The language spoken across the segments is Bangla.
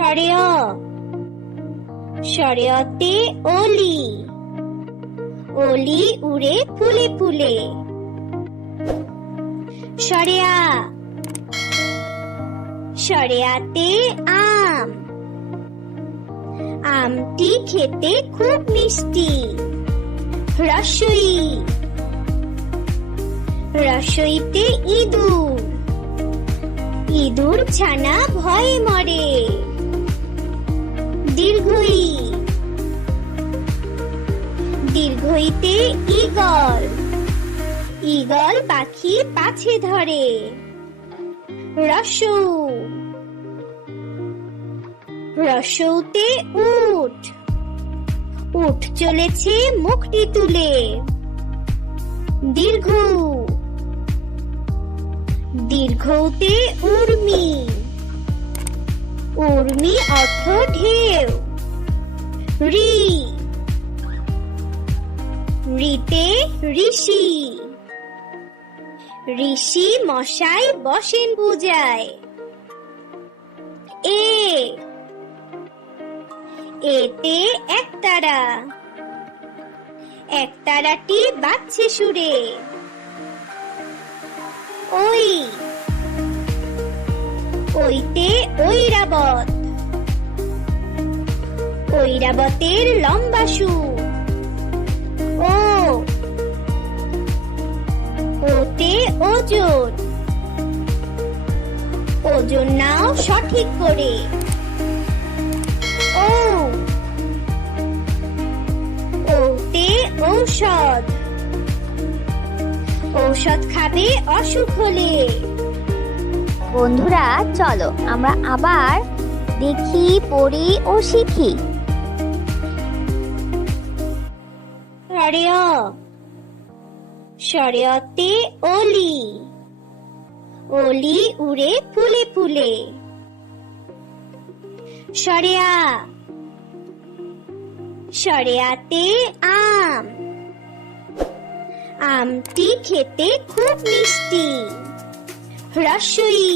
হরেয় শরয়তে অলি, অলি উড়ে ফুলে ফুলে। শরেয়া শরেয়াতে আম, আমটি খেতে খুব মিষ্টি। রসই রসইতে ইঁদুর, ইঁদুর ছানা ভয়ে মরে। দীর্ঘই দীর্ঘইতে ঈগল, ঈগল পাখি পাছে ধরে। রসৌ রসৌতে উট, উট চলেছে মুখটি তুলে। দীর্ঘ দীর্ঘতে উর্মি, উর্মি অর্থ ঢেউ। রি রিতে ঋষি, ঋষি মশাই বসেন পূজায়। এ এতে একতারা, একতারাটি বাজছে সুরে। ওই ওইতে ঐরাবত, ঐরাবতের লম্বা সুর। ও ওতে ওজন, ওজন নাও সঠিক করে। ও ওতে ঔষধ, ঔষধ খাবে অসুখ হলে। বন্ধুরা চলো আমরা আবার দেখি, পড়ি ও শিখি। হরেয় শরয়তে অলি, অলি উড়ে ফুলে ফুলে। শরেয়া শরেয়াতে আম, আমটি খেতে খুব মিষ্টি। রসই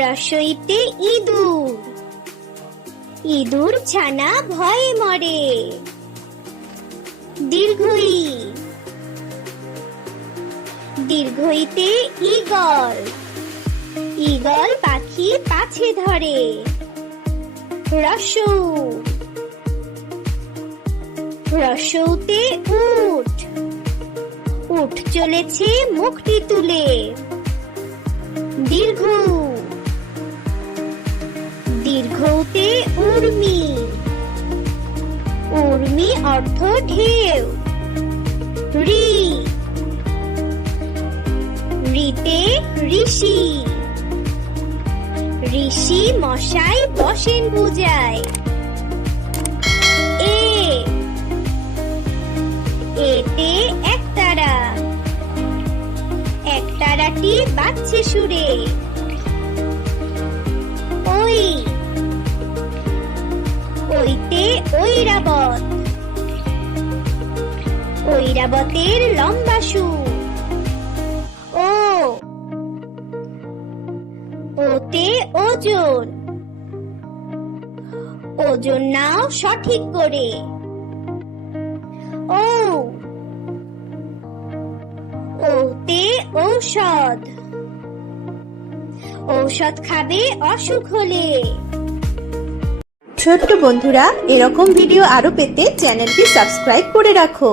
রসইতে ইঁদুর, ইঁদুর ছানা ভয়ে মরে। দীর্ঘই দীর্ঘইতে ঈগল, ঈগল পাখি পাছে ধরে। রসৌ রসৌতে উট, উট চলেছে মুখটি তুলে। দীর্ঘ দীর্ঘতে উর্মি, উর্মি অর্থ ঢেউ। রি রিতে ঋষি, ঋষি মশাই বসেন পূজায়। এ এতে একতারা, একতারাটি বাজছে সুরে। ওই ওইতে ঐরাবত, ঐরাবতের লম্বা সুর। ও ওতে ওজন, ওজন নাও সঠিক করে। ও ওতে ঔষধ, ঔষধ খাবে অসুখ হলে। ছোট্ট বন্ধুরা, এরকম ভিডিও আরো পেতে চ্যানেলটি সাবস্ক্রাইব করে রাখো।